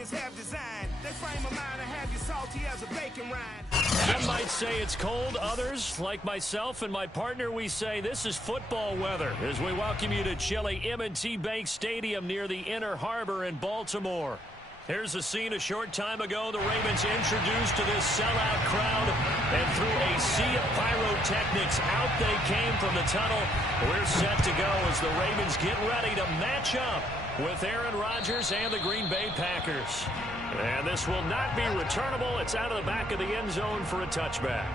demons have designed. They frame a mind and have you salty as a bacon rind. Some might say it's cold. Others, like myself and my partner, we say this is football weather as we welcome you to chilly M&T Bank Stadium near the Inner Harbor in Baltimore. Here's a scene a short time ago. The Ravens introduced to this sellout crowd, and through a sea of pyrotechnics, out they came from the tunnel. We're set to go as the Ravens get ready to match up with Aaron Rodgers and the Green Bay Packers. And this will not be returnable. It's out of the back of the end zone for a touchback.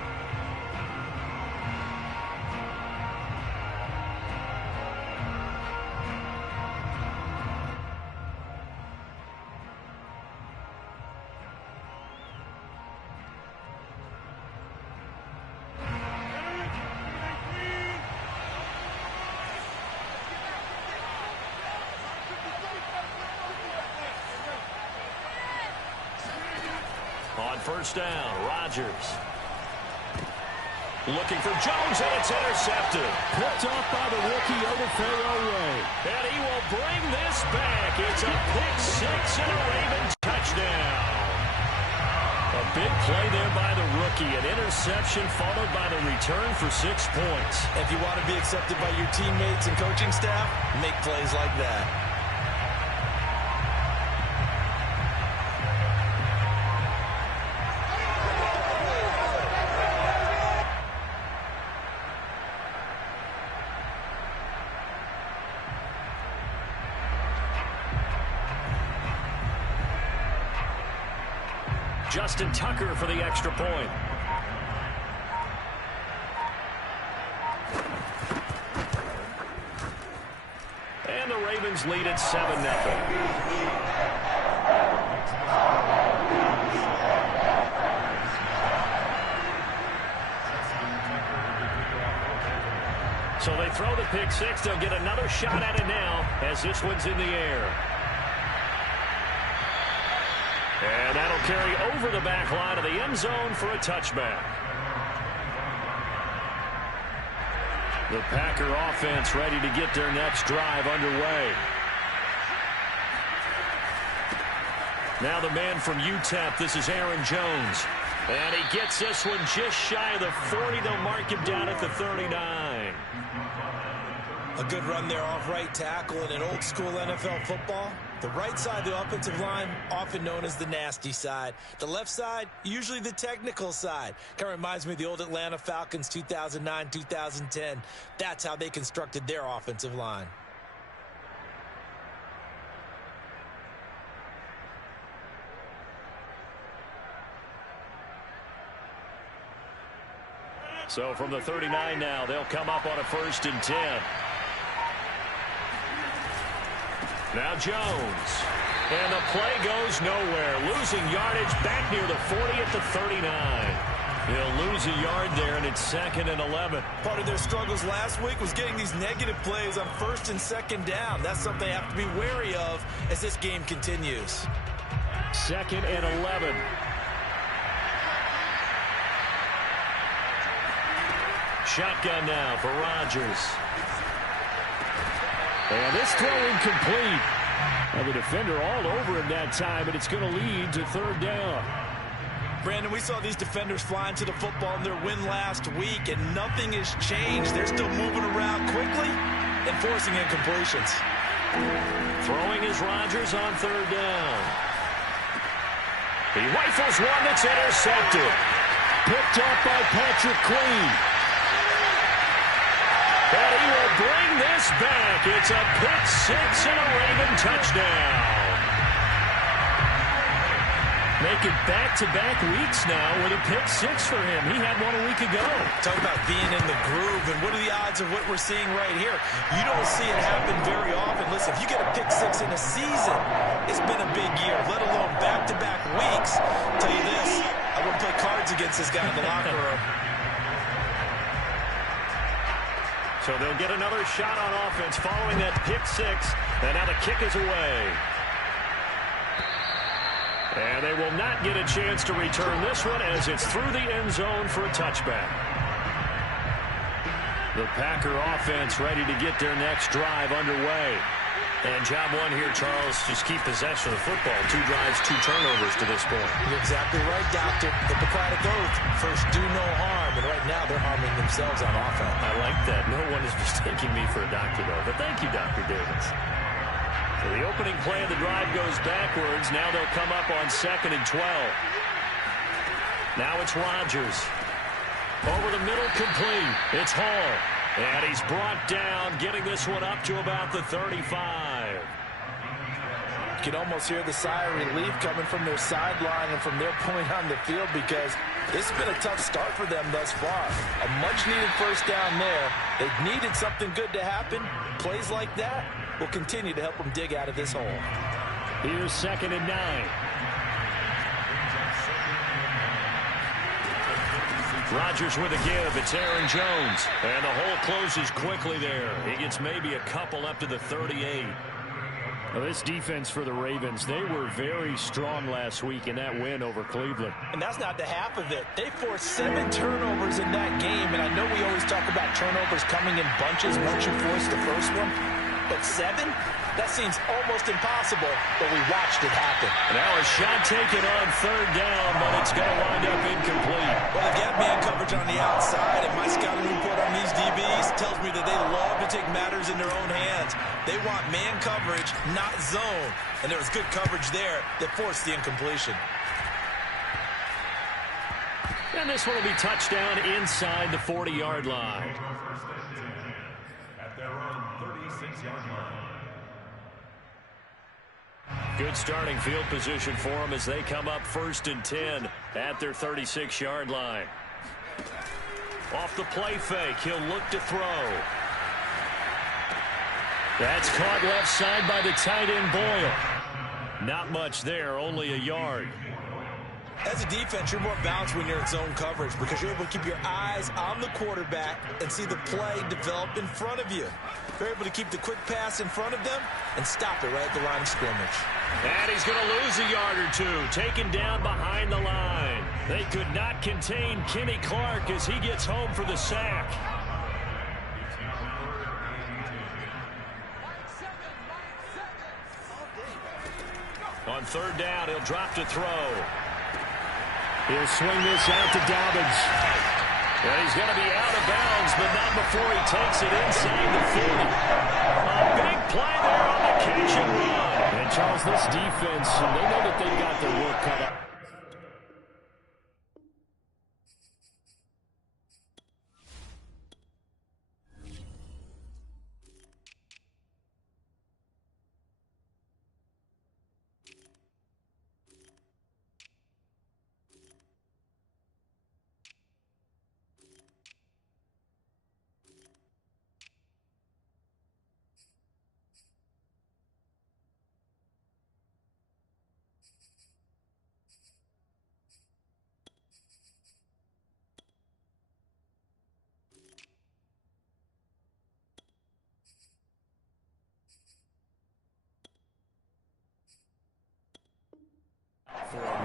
On first down, Rodgers. Looking for Jones, and it's intercepted. Picked off by the rookie Odafeo. And he will bring this back. It's a pick six and a Ravens touchdown. A big play there by the rookie. An interception followed by the return for 6 points. If you want to be accepted by your teammates and coaching staff, make plays like that. Justin Tucker for the extra point. And the Ravens lead at 7-0. So they throw the pick six. They'll get another shot at it now as this one's in the air. And that'll carry over the back line of the end zone for a touchback. The Packer offense ready to get their next drive underway. Now the man from UTEP, this is Aaron Jones. And he gets this one just shy of the 40. They'll mark him down at the 39. A good run there off right tackle in an old school NFL football. The right side of the offensive line, often known as the nasty side. The left side, usually the technical side. Kind of reminds me of the old Atlanta Falcons 2009-2010. That's how they constructed their offensive line. So from the 39 now, they'll come up on a 1st and 10. Now Jones. And the play goes nowhere. Losing yardage back near the 40 at the 39. He'll lose a yard there, and it's 2nd and 11. Part of their struggles last week was getting these negative plays on 1st and 2nd down. That's something they have to be wary of as this game continues. 2nd and 11. Shotgun now for Rodgers. And this throw incomplete. And the defender all over him that time, and it's going to lead to 3rd down. Brandon, we saw these defenders flying to the football in their win last week, and nothing has changed. They're still moving around quickly and forcing incompletions. Throwing is Rodgers on 3rd down. He rifles one that's intercepted. Picked off by Patrick Queen. And he will bring this back. It's a pick six and a Raven touchdown. Make it back-to-back weeks now with a pick six for him. He had one a week ago. Talk about being in the groove, and what are the odds of what we're seeing right here? You don't see it happen very often. Listen, if you get a pick six in a season, it's been a big year, let alone back-to-back weeks. I'll tell you this, I wouldn't play cards against this guy in the locker room. So they'll get another shot on offense following that pick six. And now the kick is away. And they will not get a chance to return this one as it's through the end zone for a touchback. The Packer offense ready to get their next drive underway. And job one here, Charles, just keep possession of the football. 2 drives, 2 turnovers to this point. You're exactly right, Doctor. Hippocratic oath. First, do no harm. And right now, they're harming themselves on offense. I like that. No one is mistaking me for a doctor, though. But thank you, Dr. Davis. So the opening play of the drive goes backwards. Now they'll come up on 2nd and 12. Now it's Rodgers. Over the middle, complete. It's Hall. And he's brought down, getting this one up to about the 35. You can almost hear the sigh of relief coming from their sideline and from their point on the field, because this has been a tough start for them thus far. A much-needed first down there. They've needed something good to happen. Plays like that will continue to help them dig out of this hole. Here's 2nd and 9. Rodgers with a give. It's Aaron Jones. And the hole closes quickly there. He gets maybe a couple up to the 38. Now this defense for the Ravens, they were very strong last week in that win over Cleveland. And that's not the half of it. They forced 7 turnovers in that game. And I know we always talk about turnovers coming in bunches once you force the first one. But 7? That seems almost impossible, but we watched it happen. Now a shot taken on 3rd down, but it's going to wind up incomplete. Well, they've got man coverage on the outside, and my scouting report on these DBs tells me that they love to take matters in their own hands. They want man coverage, not zone. And there was good coverage there that forced the incompletion. And this one will be touchdown inside the 40-yard line. At their own 36-yard line. Good starting field position for them as they come up 1st and 10 at their 36-yard line. Off the play fake, he'll look to throw. That's caught left side by the tight end Boyle. Not much there, only a yard. As a defense, you're more balanced when you're in zone coverage because you're able to keep your eyes on the quarterback and see the play develop in front of you. You're able to keep the quick pass in front of them and stop it right at the line of scrimmage. And he's going to lose a yard or 2, taken down behind the line. They could not contain Kenny Clark as he gets home for the sack. On 3rd down, he'll drop to throw. He'll swing this out to Dobbins. And he's going to be out of bounds, but not before he takes it inside the 40. A big play there on the catch and run. And Charles, this defense, they know that they've got their work cut out.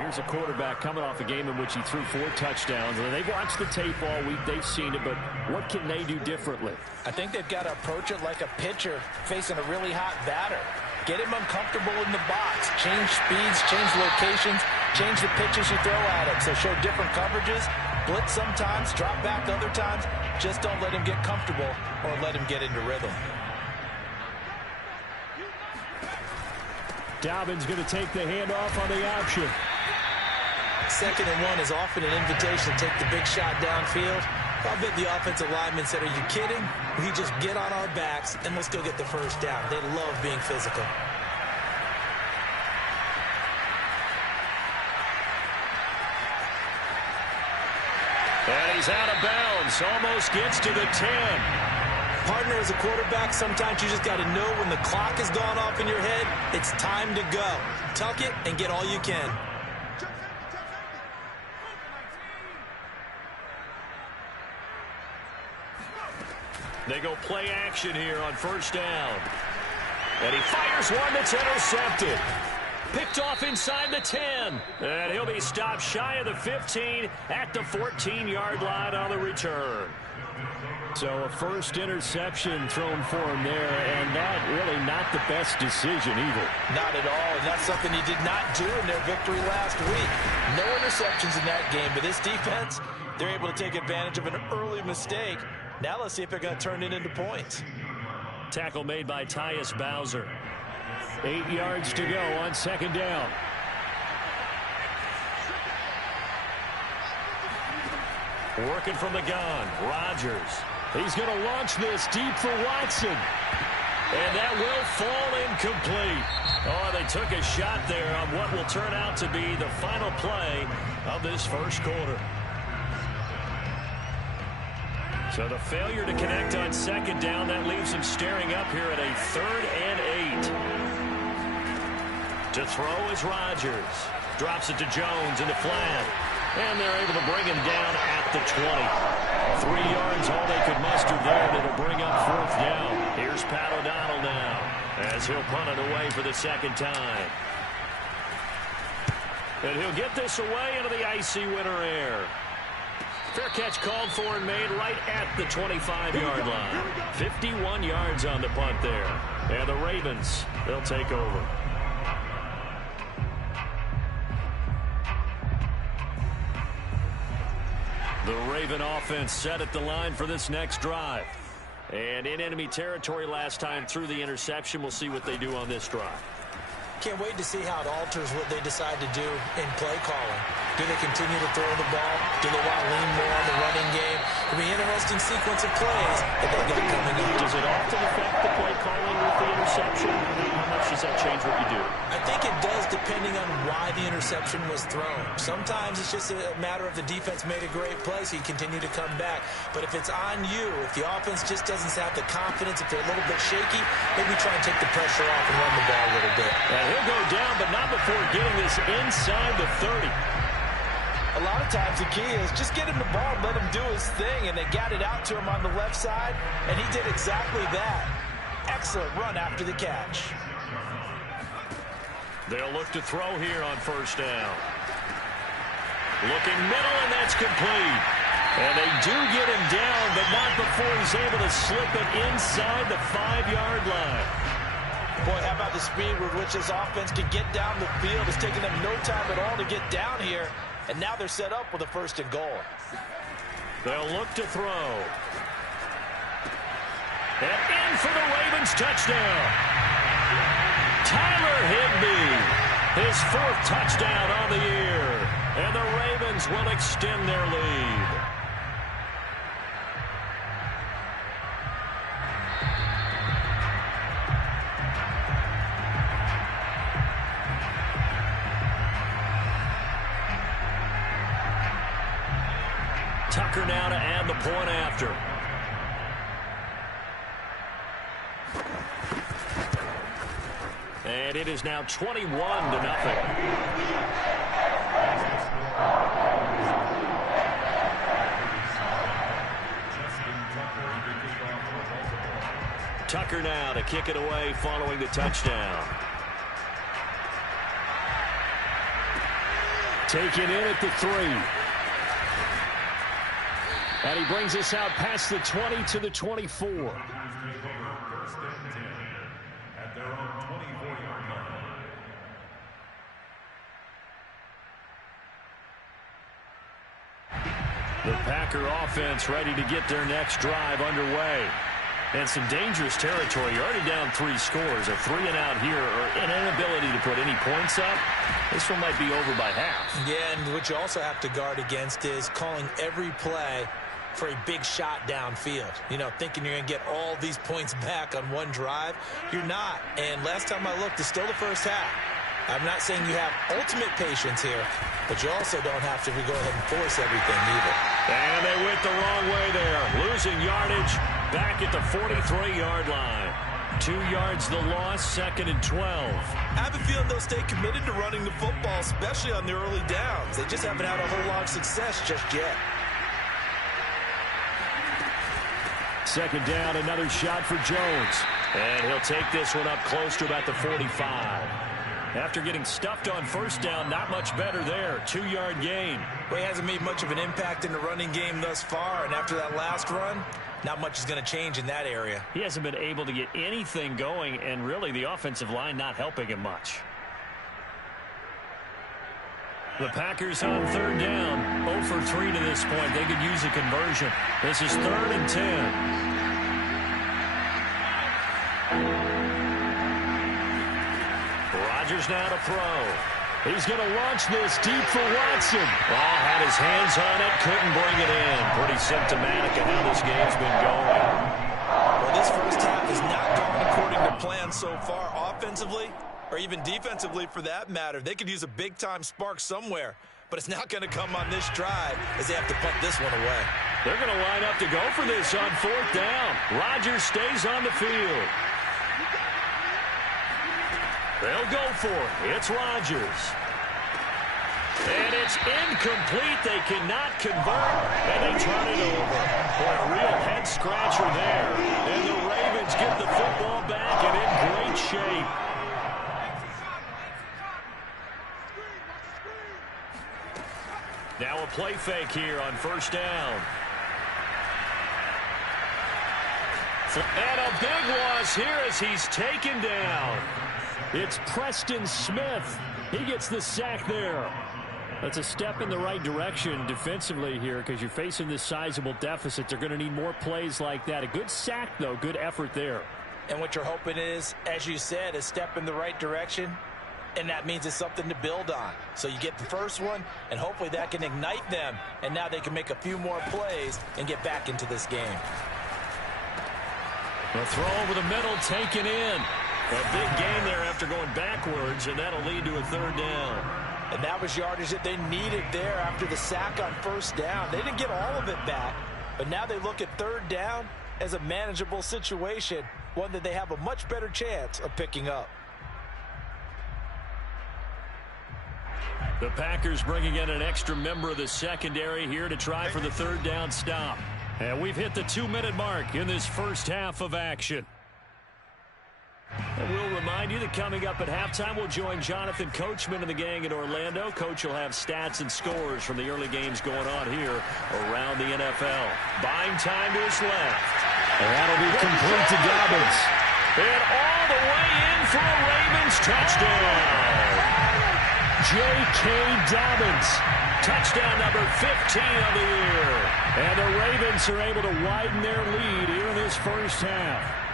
Here's a quarterback coming off a game in which he threw 4 touchdowns. And they've watched the tape all week. They've seen it, but what can they do differently? I think they've got to approach it like a pitcher facing a really hot batter. Get him uncomfortable in the box. Change speeds, change locations, change the pitches you throw at him. So show different coverages, blitz sometimes, drop back other times. Just don't let him get comfortable or let him get into rhythm. Dobbins going to take the handoff on the option. 2nd and 1 is often an invitation to take the big shot downfield. I bet the offensive lineman said, are you kidding? We just get on our backs and let's go get the first down. They love being physical. And he's out of bounds. Almost gets to the 10. Partner, as a quarterback, sometimes you just got to know when the clock has gone off in your head, it's time to go. Tuck it and get all you can. They go play action here on 1st down. And he fires one that's intercepted. Picked off inside the 10. And he'll be stopped shy of the 15 at the 14-yard line on the return. So a first interception thrown for him there, and that really not not the best decision either. Not at all, and that's something he did not do in their victory last week. No interceptions in that game, but this defense, they're able to take advantage of an early mistake. Now let's see if they're going to turn it into points. Tackle made by Tyus Bowser. 8 yards to go on second down. Working from the gun, Rodgers. He's going to launch this deep for Watson. And that will fall incomplete. Oh, they took a shot there on what will turn out to be the final play of this first quarter. So the failure to connect on second down, that leaves him staring up here at a 3rd and 8. To throw is Rodgers. Drops it to Jones in the flat. And they're able to bring him down at the 20. 3 yards, all they could muster there, and it'll bring up 4th down. Here's Pat O'Donnell now, as he'll punt it away for the second time. And he'll get this away into the icy winter air. Fair catch called for and made right at the 25-yard line. 51 yards on the punt there. And the Ravens, they'll take over. The Raven offense set at the line for this next drive. And in enemy territory last time through the interception. We'll see what they do on this drive. Can't wait to see how it alters what they decide to do in play calling. Do they continue to throw the ball? Do they want to lean more on the running game? It'll be an interesting sequence of plays that they got coming up. Does it often affect the play calling with the interception? How much does that change what you do? I think it does, depending on why the interception was thrown. Sometimes it's just a matter of the defense made a great play, so you continue to come back. But if it's on you, if the offense just doesn't have the confidence, if they're a little bit shaky, maybe try and take the pressure off and run the ball a little bit. And he'll go down, but not before getting this inside the 30. A lot of times the key is just get him the ball and let him do his thing, and they got it out to him on the left side, and he did exactly that. Excellent run after the catch. They'll look to throw here on first down. Looking middle, and that's complete. And they do get him down, but not before he's able to slip it inside the 5-yard line. Boy, how about the speed with which this offense can get down the field? It's taken them no time at all to get down here, and now they're set up with a 1st and goal. They'll look to throw. And in for the Ravens touchdown. Tyler Higbee, his 4th touchdown on the year. And the Ravens will extend their lead. Tucker now to add the point after. And it is now 21-0. Tucker now to kick it away following the touchdown. Taken in at the 3. And he brings us out past the 20 to the 24. The Packer offense ready to get their next drive underway. And some dangerous territory. You're already down 3 scores. A 3-and-out here, or an inability to put any points up. This one might be over by half. Yeah, and what you also have to guard against is calling every play for a big shot downfield. You know, thinking you're going to get all these points back on one drive. You're not. And last time I looked, it's still the first half. I'm not saying you have ultimate patience here, but you also don't have to go ahead and force everything either. And they went the wrong way there. Losing yardage back at the 43-yard line. 2 yards the loss, 2nd and 12. I have a feeling they'll stay committed to running the football, especially on the early downs. They just haven't had a whole lot of success just yet. 2nd down, another shot for Jones. And he'll take this one up close to about the 45. After getting stuffed on first down, not much better there. 2-yard gain. Well, he hasn't made much of an impact in the running game thus far, and after that last run, not much is going to change in that area. He hasn't been able to get anything going, and really the offensive line not helping him much. The Packers on third down, 0 for 3 to this point. They could use a conversion. This is 3rd and 10. Rodgers now to throw. He's going to launch this deep for Watson. Oh, had his hands on it, couldn't bring it in. Pretty symptomatic of how this game's been going. Well, this first half has not gone according to plan so far, offensively or even defensively for that matter. They could use a big-time spark somewhere, but it's not going to come on this drive as they have to punt this one away. They're going to line up to go for this on 4th down. Rodgers stays on the field. They'll go for it. It's Rodgers. And it's incomplete. They cannot convert, and they turn it over. Boy, a real head-scratcher there. And the Ravens get the football back and in great shape. Now a play fake here on 1st down. And a big loss here as he's taken down. It's Preston Smith. He gets the sack there. That's a step in the right direction defensively here because you're facing this sizable deficit. They're going to need more plays like that. A good sack, though. Good effort there. And what you're hoping is, as you said, a step in the right direction, and that means it's something to build on. So you get the first one, and hopefully that can ignite them, and now they can make a few more plays and get back into this game. A throw over the middle, taken in. A big gain there after going backwards, and that'll lead to a 3rd down. And that was yardage that they needed there after the sack on 1st down. They didn't get all of it back, but now they look at 3rd down as a manageable situation, one that they have a much better chance of picking up. The Packers bringing in an extra member of the secondary here to try for the 3rd down stop. And we've hit the 2-minute mark in this first half of action. And we'll remind you that coming up at halftime, we'll join Jonathan Coachman and the gang in Orlando. Coach will have stats and scores from the early games going on here around the NFL. Buying time to his left. And that'll be complete to Dobbins. And all the way in for a Ravens touchdown. J.K. Dobbins. Touchdown number 15 of the year. And the Ravens are able to widen their lead here in this first half.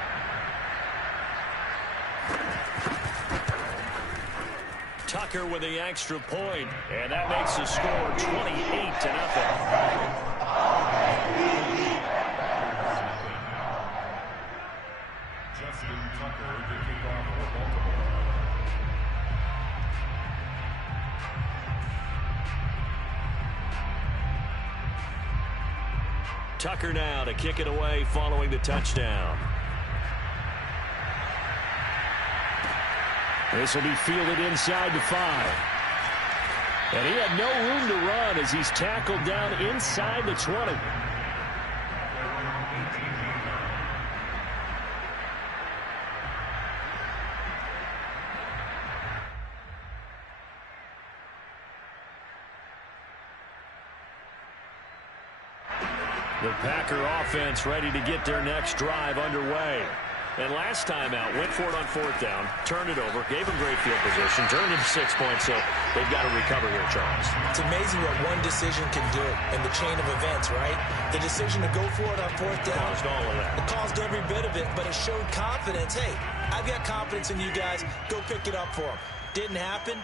Tucker with the extra point, and that makes the score 28-0. Tucker now to kick it away following the touchdown. This will be fielded inside the 5. And he had no room to run as he's tackled down inside the 20. The Packer offense ready to get their next drive underway. And last time out, went for it on 4th down, turned it over, gave them great field position, turned into 6 points, so they've got to recover here, Charles. It's amazing what one decision can do in the chain of events, right? The decision to go for it on 4th down. Caused all of that. It caused every bit of it, but it showed confidence. Hey, I've got confidence in you guys. Go pick it up for them. Didn't happen.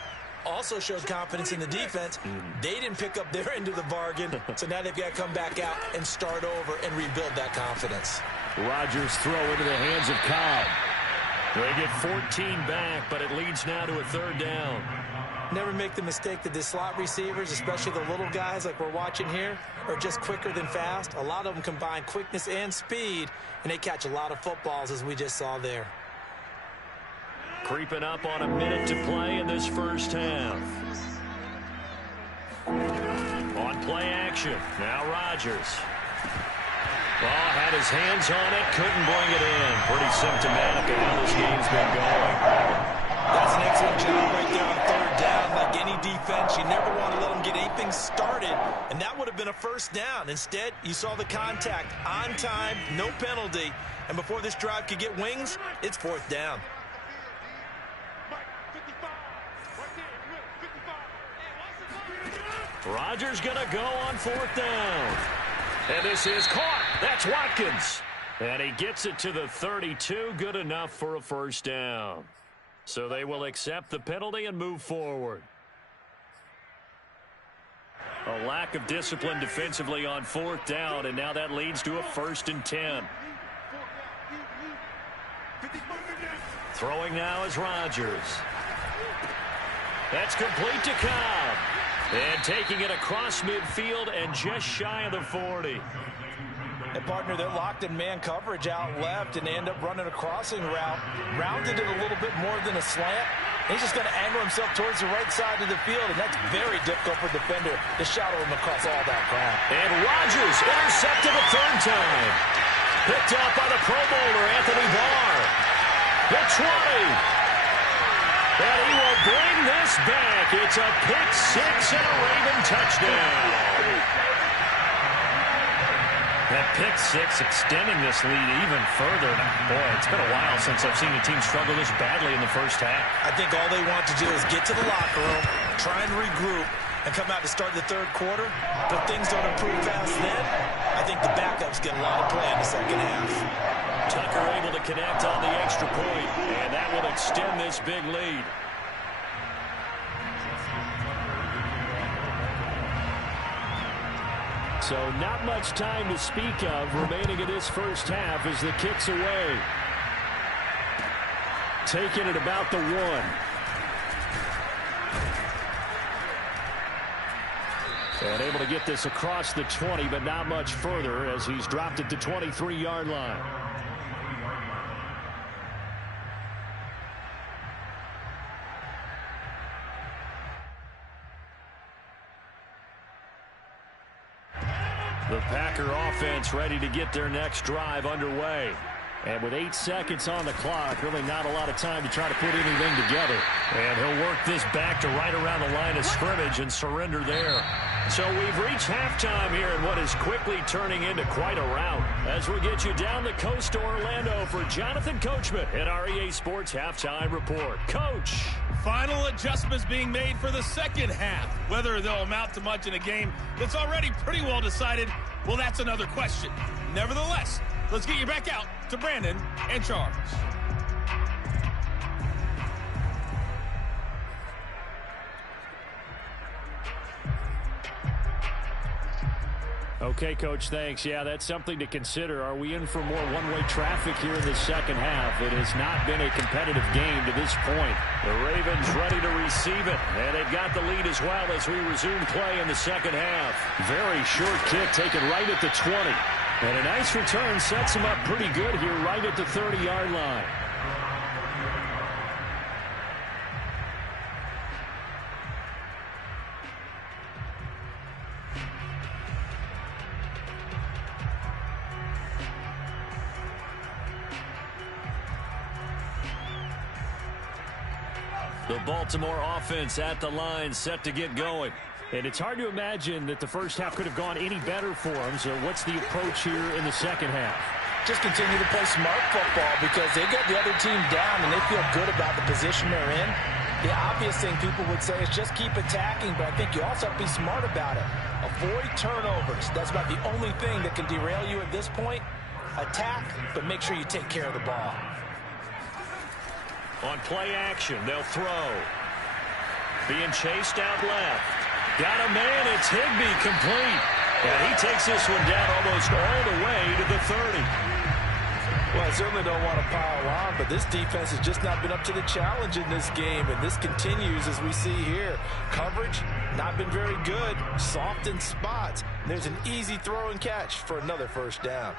Also showed confidence in the defense. They didn't pick up their end of the bargain, so now they've got to come back out and start over and rebuild that confidence. Rodgers throw into the hands of Cobb. They get 14 back, but it leads now to a 3rd down. Never make the mistake that the slot receivers, especially the little guys like we're watching here, are just quicker than fast. A lot of them combine quickness and speed, and they catch a lot of footballs, as we just saw there. Creeping up on a minute to play in this first half. On play action, now Rodgers. Oh, had his hands on it, couldn't bring it in. Pretty symptomatic of how this game's been going. That's an excellent job right there on 3rd down. Like any defense, you never want to let them get anything started and that would have been a first down. Instead, you saw the contact on time, no penalty, and before this drive could get wings, it's fourth down. Rodgers going to go on fourth down. And this is caught. That's Watkins. And he gets it to the 32. Good enough for a first down. So they will accept the penalty and move forward. A lack of discipline defensively on fourth down, and now that leads to a 1st and 10. Throwing now is Rodgers. That's complete to Cobb. And taking it across midfield and just shy of the 40. And, partner, they're locked in man coverage out left, and they end up running a crossing route. Rounded it a little bit more than a slant. He's just going to angle himself towards the right side of the field, and that's very difficult for a defender to shadow him across all that ground. And Rodgers intercepted a 3rd time. Picked up by the Pro Bowler, Anthony Barr. The 20. And he will bring this back. It's a pick 6 and a Raven touchdown. That pick 6 extending this lead even further. Boy, it's been a while since I've seen a team struggle this badly in the first half. I think all they want to do is get to the locker room, try and regroup, and come out to start the 3rd quarter. But things don't improve fast then. I think the backups get a lot of play in the second half. Tucker able to connect on the extra point, and that will extend this big lead. So not much time to speak of remaining in this first half as the kick's away. Taking it about the 1. And able to get this across the 20, but not much further as he's dropped it to 23-yard line. The Packer offense ready to get their next drive underway. And with 8 seconds on the clock, really not a lot of time to try to put anything together. And he'll work this back to right around the line of scrimmage and surrender there. So we've reached halftime here in what is quickly turning into quite a rout. As we get you down the coast to Orlando for Jonathan Coachman at our EA Sports Halftime Report. Coach. Final adjustments being made for the second half. Whether they'll amount to much in a game that's already pretty well decided, well, that's another question. Nevertheless, let's get you back out to Brandon and Charles. Okay, Coach, thanks. Yeah, that's something to consider. Are we in for more one-way traffic here in the second half? It has not been a competitive game to this point. The Ravens ready to receive it, and they've got the lead as well as we resume play in the second half. Very short kick taken right at the 20. And a nice return sets him up pretty good here right at the 30-yard line. The Baltimore offense at the line, set to get going. And it's hard to imagine that the first half could have gone any better for them. So what's the approach here in the second half? Just continue to play smart football because they got the other team down and they feel good about the position they're in. The obvious thing people would say is just keep attacking, but I think you also have to be smart about it. Avoid turnovers. That's about the only thing that can derail you at this point. Attack, but make sure you take care of the ball. On play action, they'll throw. Being chased out left. Got a man, it's Higbee, complete. And he takes this one down almost all the way to the 30. Well, I certainly don't want to pile on, but this defense has just not been up to the challenge in this game, and this continues as we see here. Coverage, not been very good. Soft in spots. There's an easy throw and catch for another first down.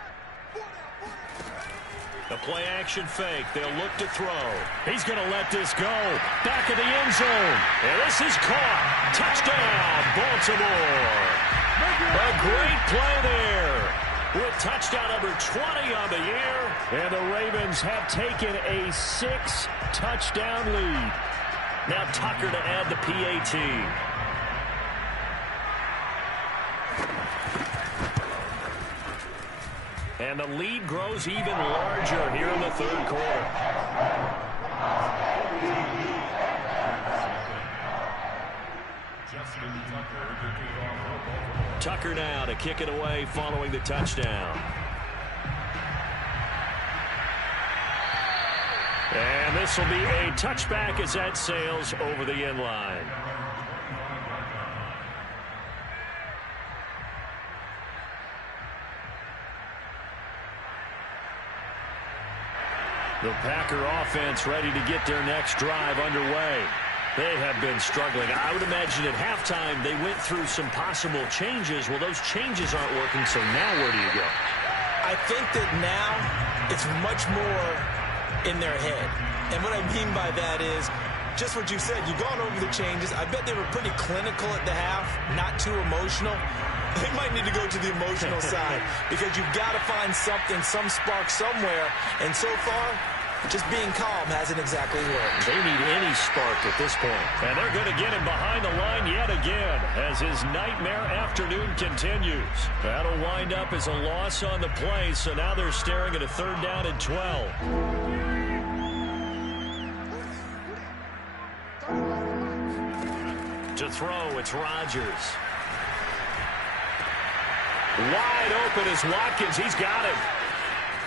The play action fake. They'll look to throw. He's going to let this go. Back of the end zone. And this is caught. Touchdown, Baltimore. A great play there. With touchdown number 20 on the year. And the Ravens have taken a 6-touchdown lead. Now Tucker to add the PAT. And the lead grows even larger here in the third quarter. Tucker now to kick it away following the touchdown. And this will be a touchback as that sails over the end line. The Packer offense ready to get their next drive underway. They have been struggling. I would imagine at halftime they went through some possible changes. Well, those changes aren't working, so now where do you go? I think that now it's much more in their head. And what I mean by that is just what you said. You've gone over the changes. I bet they were pretty clinical at the half, not too emotional. They might need to go to the emotional side because you've got to find something, some spark somewhere. And so far, just being calm hasn't exactly worked. They need any spark at this point. And they're going to get him behind the line yet again as his nightmare afternoon continues. That'll wind up as a loss on the play, so now they're staring at a 3rd down and 12. To throw, it's Rodgers. Wide open is Watkins. He's got him.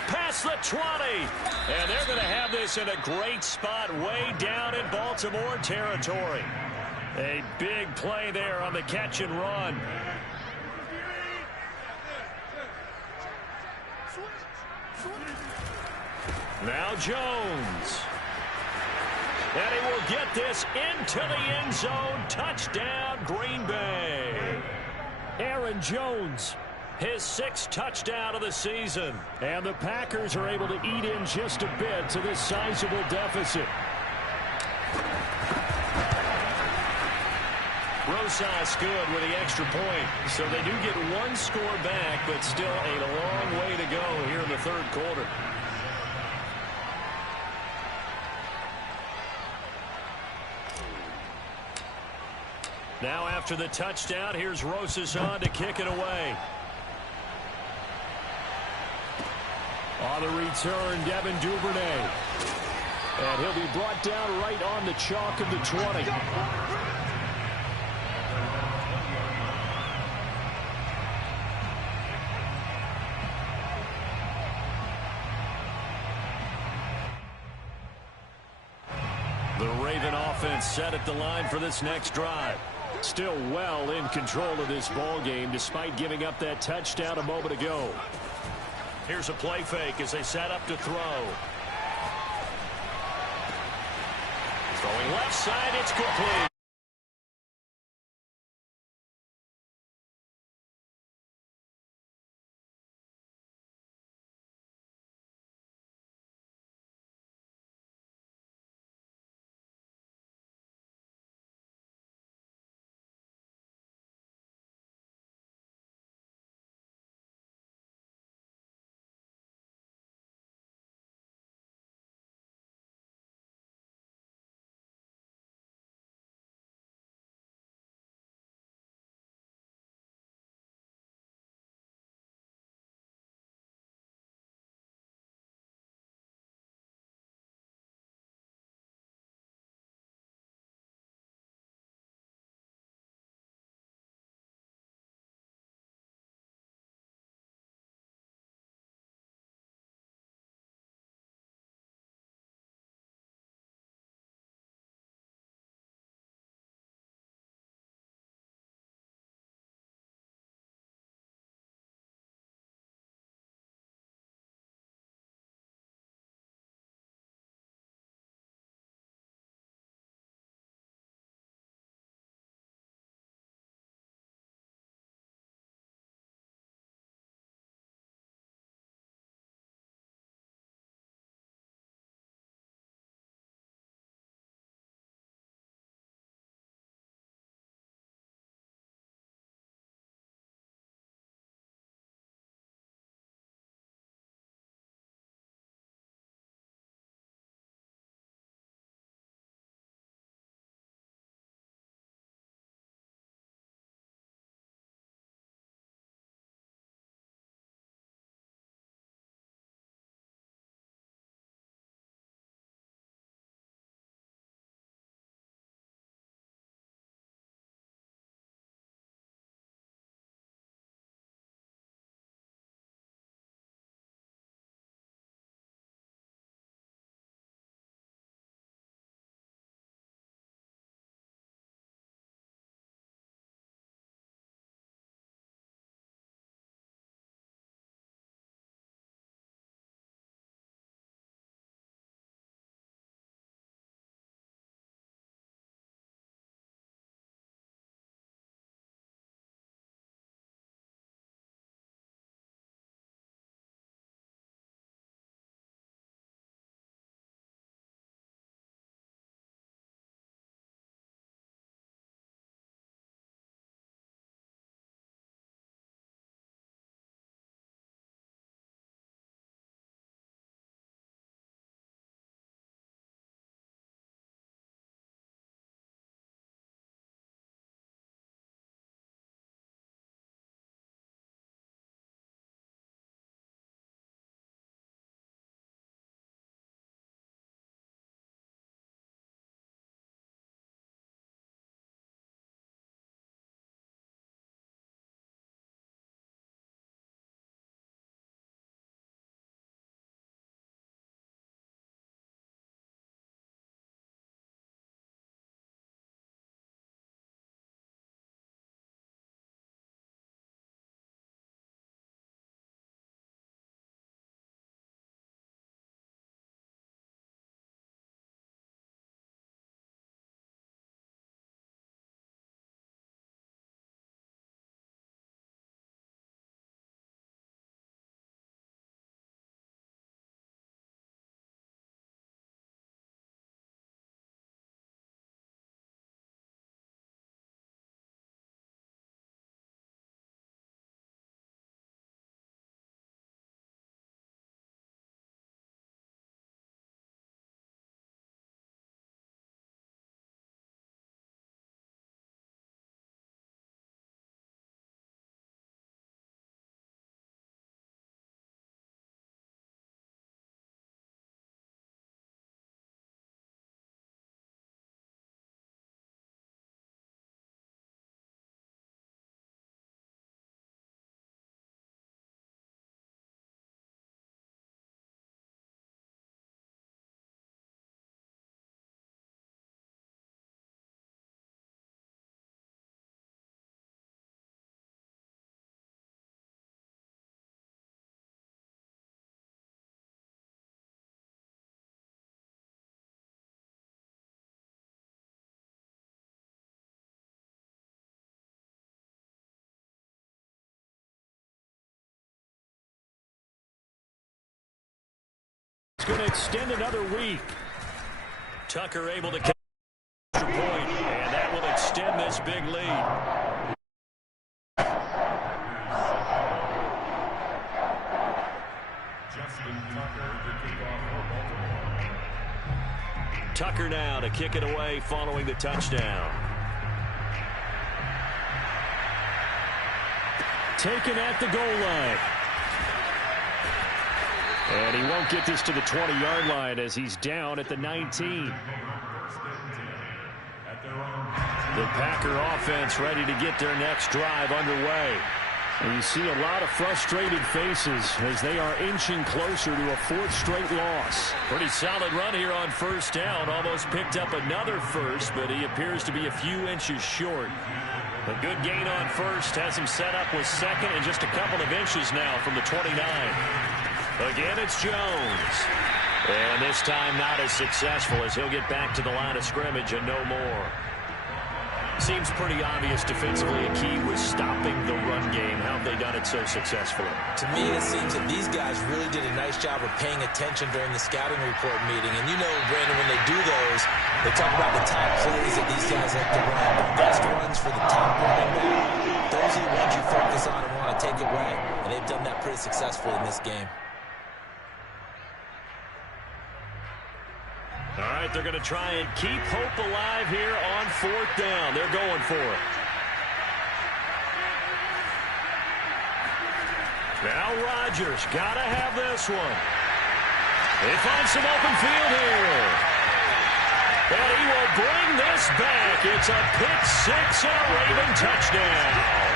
Past the 20. And they're going to have this in a great spot way down in Baltimore territory. A big play there on the catch and run. Now Jones. And he will get this into the end zone. Touchdown, Green Bay. Aaron Jones, his 6th touchdown of the season. And the Packers are able to eat in just a bit to this sizable deficit. Rosas good with the extra point. So they do get 1 score back, but still a long way to go here in the 3rd quarter. Now after the touchdown, here's Rosas on to kick it away. On the return, Devin Duvernay. And he'll be brought down right on the chalk of the 20. The Raven offense set at the line for this next drive. Still well in control of this ball game despite giving up that touchdown a moment ago. Here's a play fake as they set up to throw. Throwing left side, it's complete. going to extend another week. Tucker able to catch the point, and that will extend this big lead. Tucker now to kick it away following the touchdown. Taken at the goal line. And he won't get this to the 20-yard line as he's down at the 19. The Packer offense ready to get their next drive underway. And you see a lot of frustrated faces as they are inching closer to a fourth straight loss. Pretty solid run here on first down. Almost picked up another first, but he appears to be a few inches short. A good gain on first has him set up with second and just a couple of inches now from the 29. Again, it's Jones. And this time not as successful as he'll get back to the line of scrimmage and no more. Seems pretty obvious defensively a key was stopping the run game. How have they done it so successfully? To me, it seems that these guys really did a nice job of paying attention during the scouting report meeting. And you know, Brandon, when they do those, they talk about the top plays that these guys like to run. The best runs for the top running back. Those are the ones you focus on and want to take away. And they've done that pretty successfully in this game. All right, they're going to try and keep hope alive here on fourth down. They're going for it. Now Rodgers got to have this one. They find some open field here. And he will bring this back. It's a pick six and a Raven touchdown.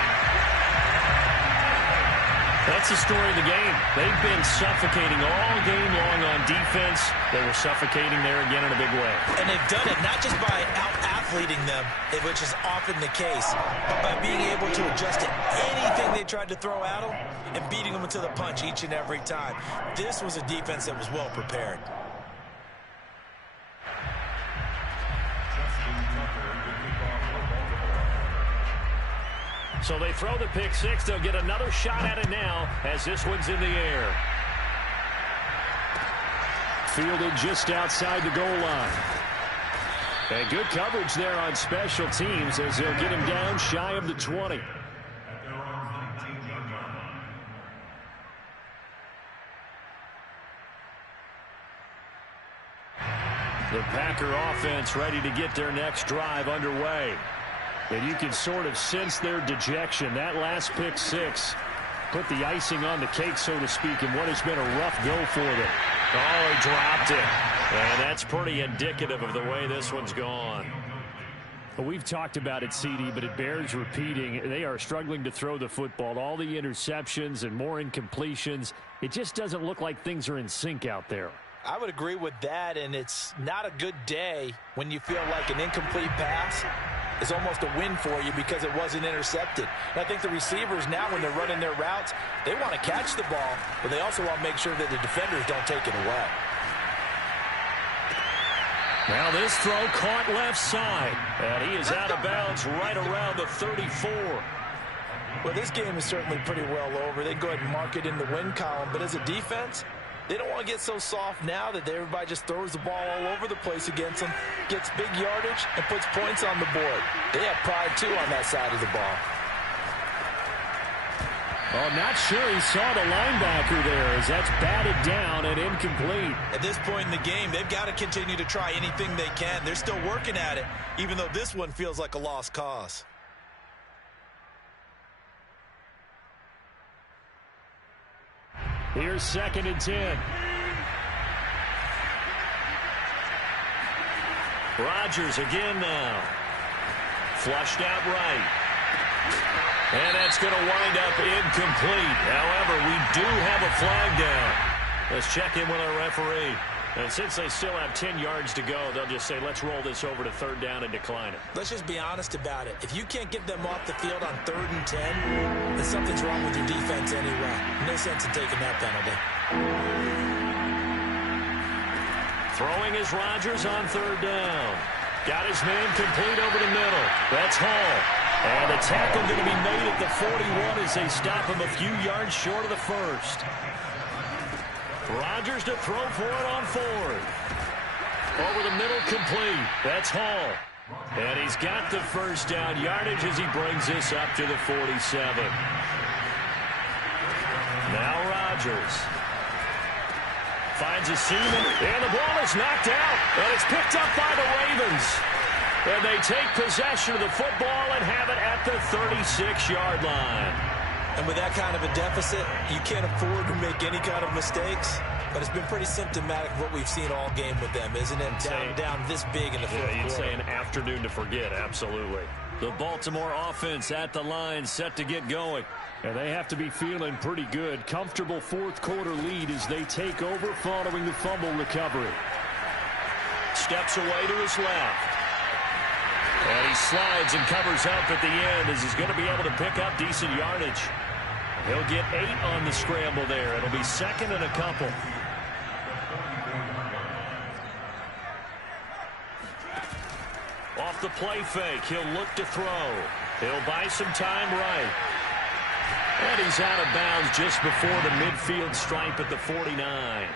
That's the story of the game. They've been suffocating all game long on defense. They were suffocating there again in a big way. And they've done it not just by out-athleting them, which is often the case, but by being able to adjust to anything they tried to throw at them and beating them to the punch each and every time. This was a defense that was well prepared. So they throw the pick six. They'll get another shot at it now as this one's in the air. Fielded just outside the goal line. And good coverage there on special teams as they'll get him down shy of the 20. The Packer offense ready to get their next drive underway. And you can sort of sense their dejection. That last pick six put the icing on the cake, so to speak, in what has been a rough go for them. Oh, he dropped it. And that's pretty indicative of the way this one's gone. Well, we've talked about it, CD, but it bears repeating. They are struggling to throw the football. All the interceptions and more incompletions. It just doesn't look like things are in sync out there. I would agree with that, and it's not a good day when you feel like an incomplete pass is almost a win for you because it wasn't intercepted. And I think the receivers now, when they're running their routes, they want to catch the ball, but they also want to make sure that the defenders don't take it away. Now this throw caught left side, and he is out of bounds right around the 34. Well, this game is certainly pretty well over. They go ahead and mark it in the win column, but as a defense, they don't want to get so soft now that everybody just throws the ball all over the place against them, gets big yardage, and puts points on the board. They have pride, too, on that side of the ball. Oh, not sure he saw the linebacker there as that's batted down and incomplete. At this point in the game, they've got to continue to try anything they can. They're still working at it, even though this one feels like a lost cause. Here's 2nd and 10. Rodgers again now. Flushed out right. And that's going to wind up incomplete. However, we do have a flag down. Let's check in with our referee. And since they still have 10 yards to go, they'll just say, let's roll this over to 3rd down and decline it. Let's just be honest about it. If you can't get them off the field on 3rd and 10, then something's wrong with your defense anyway. No sense in taking that penalty. Throwing is Rodgers on 3rd down. Got his man complete over the middle. That's Hall. And the tackle going to be made at the 41 as they stop him a few yards short of the first. Rodgers to throw for it on fourth. Over the middle, complete. That's Hall. And he's got the first down yardage as he brings this up to the 47. Now Rodgers finds a seam, and the ball is knocked out, and it's picked up by the Ravens. And they take possession of the football and have it at the 36-yard line. And with that kind of a deficit, you can't afford to make any kind of mistakes. But it's been pretty symptomatic of what we've seen all game with them, isn't it? Down this big in the fourth quarter. You'd say an afternoon to forget, absolutely. The Baltimore offense at the line, set to get going. And they have to be feeling pretty good. Comfortable fourth quarter lead as they take over following the fumble recovery. Steps away to his left. And he slides and covers up at the end as he's going to be able to pick up decent yardage. He'll get 8 on the scramble there. It'll be second and a couple. Off the play fake, he'll look to throw. He'll buy some time right. And he's out of bounds just before the midfield stripe at the 49.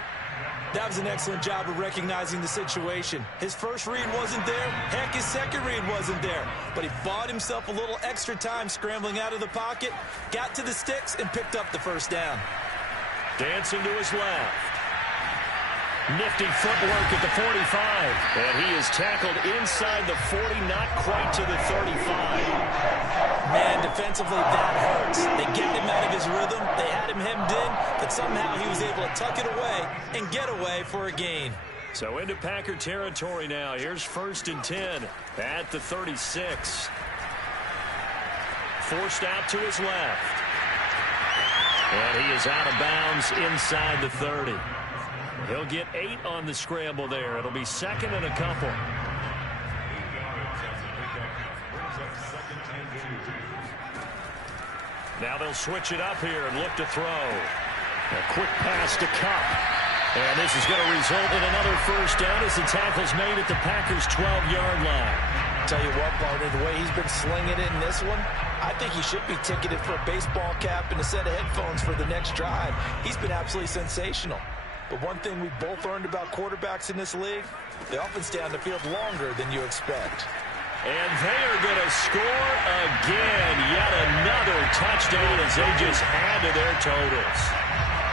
That was an excellent job of recognizing the situation. His first read wasn't there. Heck, his second read wasn't there. But he bought himself a little extra time scrambling out of the pocket, got to the sticks, and picked up the first down. Dancing to his left. Nifty footwork at the 45. And he is tackled inside the 40, not quite to the 35. Man, defensively, that hurts. They get him out of his rhythm. They had him hemmed in, but somehow he was able to tuck it away and get away for a gain. So into Packer territory now. Here's 1st and 10 at the 36. Forced out to his left. And he is out of bounds inside the 30. He'll get 8 on the scramble there. It'll be second and a couple. Now they'll switch it up here and look to throw. A quick pass to Cup. And this is going to result in another first down as the tackle's made at the Packers' 12-yard line. Tell you what, partner, the way he's been slinging it in this one, I think he should be ticketed for a baseball cap and a set of headphones for the next drive. He's been absolutely sensational. But one thing we both learned about quarterbacks in this league, they often stay on the field longer than you expect. And they are going to score again. Yet another touchdown as they just add to their totals.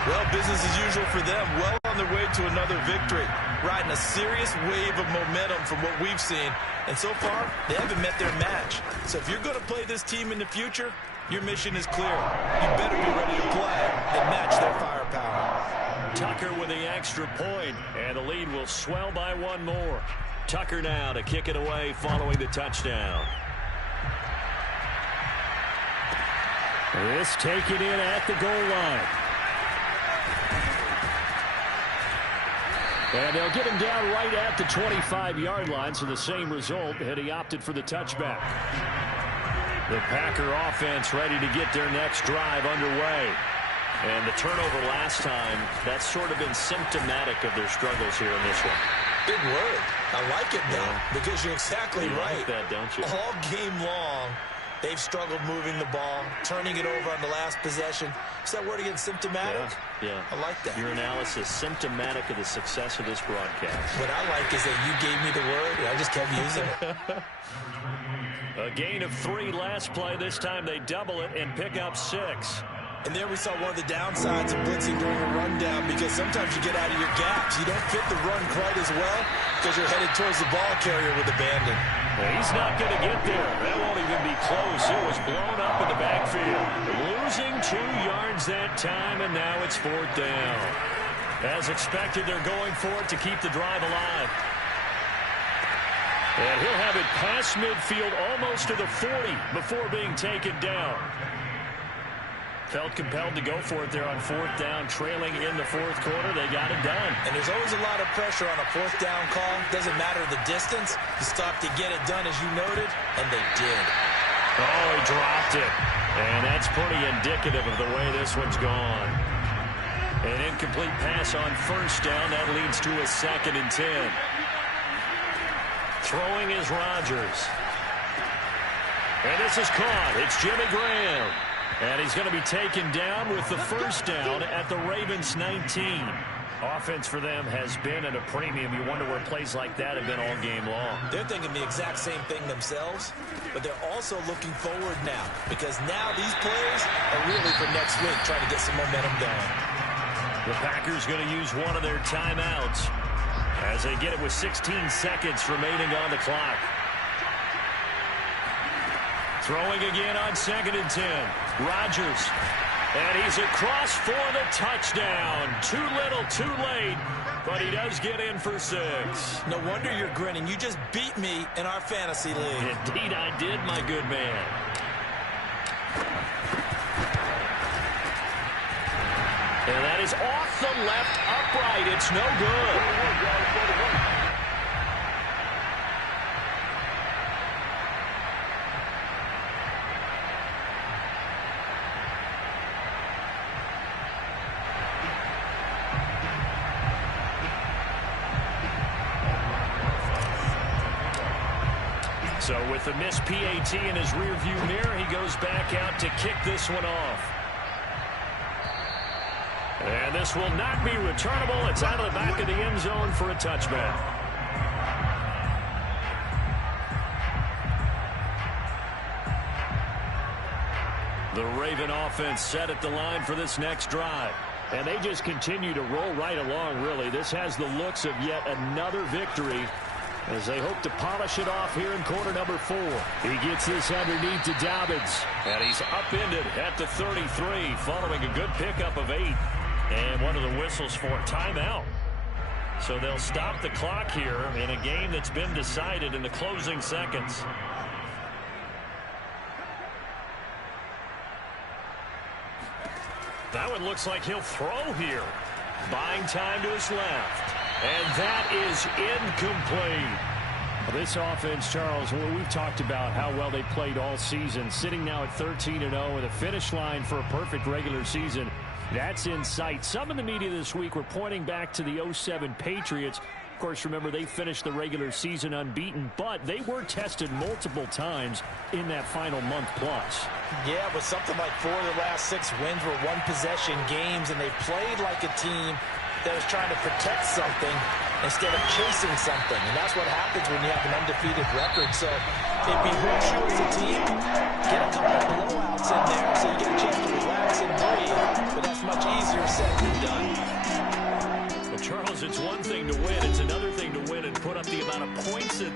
Well, business as usual for them. Well on their way to another victory. Riding a serious wave of momentum from what we've seen. And so far, they haven't met their match. So if you're going to play this team in the future, your mission is clear. You better be ready to play and match their firepower. Tucker with the extra point, and the lead will swell by one more. Tucker now to kick it away following the touchdown. This taken in at the goal line. And they'll get him down right at the 25-yard line, so the same result, and he opted for the touchback. The Packer offense ready to get their next drive underway. And the turnover last time, that's sort of been symptomatic of their struggles here in this one. Big word. I like it, though, because you're exactly right. You like that, don't you? All game long, they've struggled moving the ball, turning it over on the last possession. Is that word again, symptomatic? Yeah. I like that. Your analysis, symptomatic of the success of this broadcast. What I like is that you gave me the word, and I just kept using it. A gain of 3 last play. This time they double it and pick up 6. And there we saw one of the downsides of blitzing during a rundown, because sometimes you get out of your gaps. You don't fit the run quite as well because you're headed towards the ball carrier with abandon. Well, he's not going to get there. That won't even be close. It was blown up in the backfield. Losing 2 yards that time, and now it's 4th down. As expected, they're going for it to keep the drive alive. And he'll have it past midfield almost to the 40 before being taken down. Felt compelled to go for it there on 4th down, trailing in the 4th quarter. They got it done. And there's always a lot of pressure on a 4th down call. Doesn't matter the distance. You stop to get it done, as you noted, and they did. Oh, he dropped it. And that's pretty indicative of the way this one's gone. An incomplete pass on 1st down. That leads to a 2nd and 10. Throwing is Rodgers. And this is caught. It's Jimmy Graham. And he's going to be taken down with the 1st down at the Ravens 19. Offense for them has been at a premium. You wonder where plays like that have been all game long. They're thinking the exact same thing themselves, but they're also looking forward now because now these plays are really for next week, trying to get some momentum going. The Packers going to use one of their timeouts as they get it with 16 seconds remaining on the clock. Throwing again on 2nd and 10. Rodgers. And he's across for the touchdown. Too little, too late. But he does get in for 6. No wonder you're grinning. You just beat me in our fantasy league. Indeed I did, my good man. And that is off the left upright. It's no good. So with the missed PAT in his rearview mirror, he goes back out to kick this one off. And this will not be returnable. It's out of the back of the end zone for a touchback. The Raven offense set at the line for this next drive. And they just continue to roll right along, really. This has the looks of yet another victory as they hope to polish it off here in quarter number 4. He gets this underneath to Dobbins. And he's upended at the 33 following a good pickup of 8. And one of the whistles for a timeout. So they'll stop the clock here in a game that's been decided in the closing seconds. That one looks like he'll throw here. Buying time to his left. And that is incomplete. Well, this offense, Charles, we've talked about how well they played all season. Sitting now at 13-0 with a finish line for a perfect regular season. That's in sight. Some in the media this week were pointing back to the 07 Patriots. Of course, remember, they finished the regular season unbeaten, but they were tested multiple times in that final month plus. Yeah, but something like 4 of the last 6 wins were one-possession games, and they played like a team that was trying to protect something instead of chasing something. And that's what happens when you have an undefeated record. So it behooves you as a team, get a couple of blowouts in there so you get a chance to relax and breathe. But that's much easier said than done. Well, Charles, it's one thing to win. It's another thing to win and put up the amount of points that